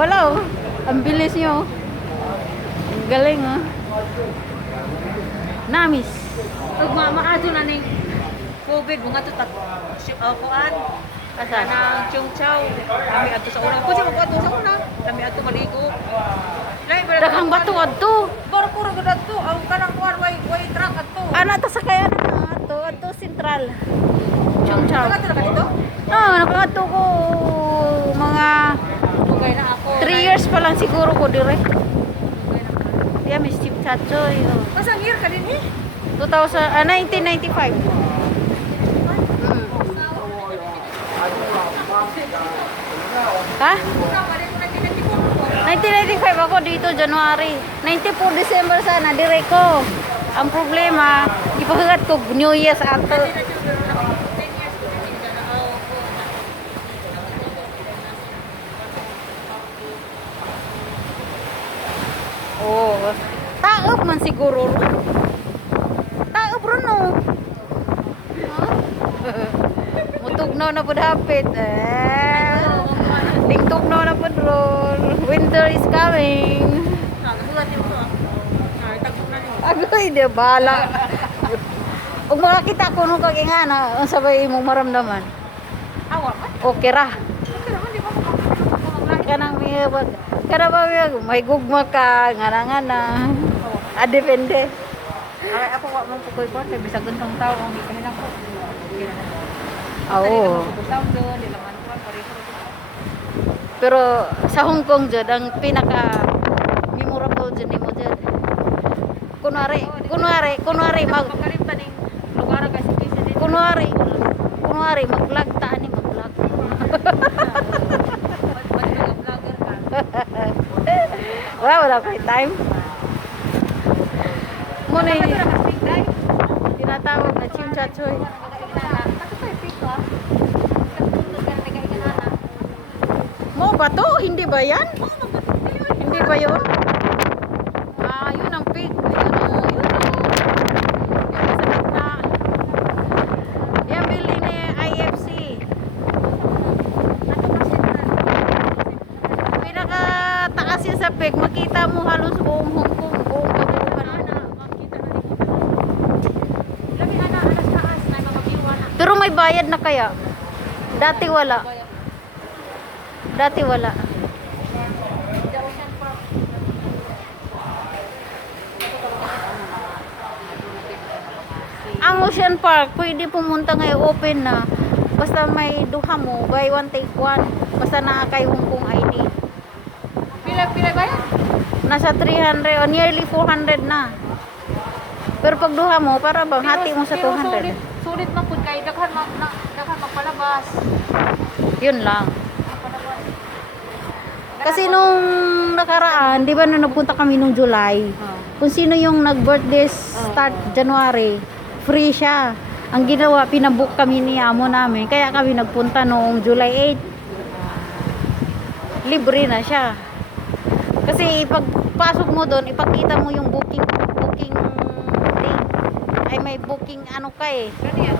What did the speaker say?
Wala oh. Ang bilis nyo. Ang galing oh. Namis. Ug maato na ning COVID mga to kuan. Asa na Chung Chow. Kami ato sa una. Pwede mo ato sa una. Kami ato maligo. Daghang bato adto. Barko ra gud adto. Ang kanang kuan way truck adto. Ana ta sa kaya na adto sentral. Chung Chow. Saka ka dito? Nakaadto ko mga Tugay na ako. 3 years pa lang siguro ko dire. Yeah, Miss Chip Chachoy. Oh. Kasang year ka din eh? 1995. Ha? 1995 ako dito, January. 94 December sana, dire ko. Ang problema, ipahagat ko New Year sa ato. Oh, taob man siguro. Taob ron no. Mutugnaw na pud hapit. Lingtugnaw na pud ron. Winter is coming. Agoy, di bala. Ug makakita ko nung kagingana, ang sabay imong maramdaman. Awa man? Okay ra. Okay naman, di ba makakita? Kanang kada ba may gugma ka ngana-ngana. Depende. Ay, ako wa man pukoy ko, kay bisag guntong tao ang ikahin ako. Oo. Di naman ko pareho. Pero sa Hong Kong jud ang pinaka memorable jud nimo jud. Kunwari Pagkalimta ning lugar ka sige sa dito. kunwari mag-vlog ta ani mag-vlog. Vlogger ka. Wala pa time. Mo na tinatawag na Chim Chachoy. Mo ba to? Hindi ba yan? Hindi ba yun? Yun ang pig. Yun ang sa gitna. Yan building ni IFC. Pinakataas yan sa pig. Makita mo halos buong Hong Kong. Buong kabuuan. Pero may bayad na kaya? Dati wala. Ang Ocean Park, pwede pumunta ngayon, open na. Basta may duha mo, buy one take one. Basta nakakay Hong Kong ID. Pila ba yan? Nasa 300 o nearly 400 na. Pero pag duha mo, para bang hati mo sa 200. Sulit man pud kay daghan magpalabas. Yun lang. Kasi nung nakaraan, di ba na nagpunta kami nung July, kung sino yung nag-birthday start January, free siya. Ang ginawa, pinabook kami ni amo namin, kaya kami nagpunta noong July 8. Libre na siya. Kasi pagpasok mo doon, ipakita mo yung booking date. Ay may booking ano ka eh. Gani yan.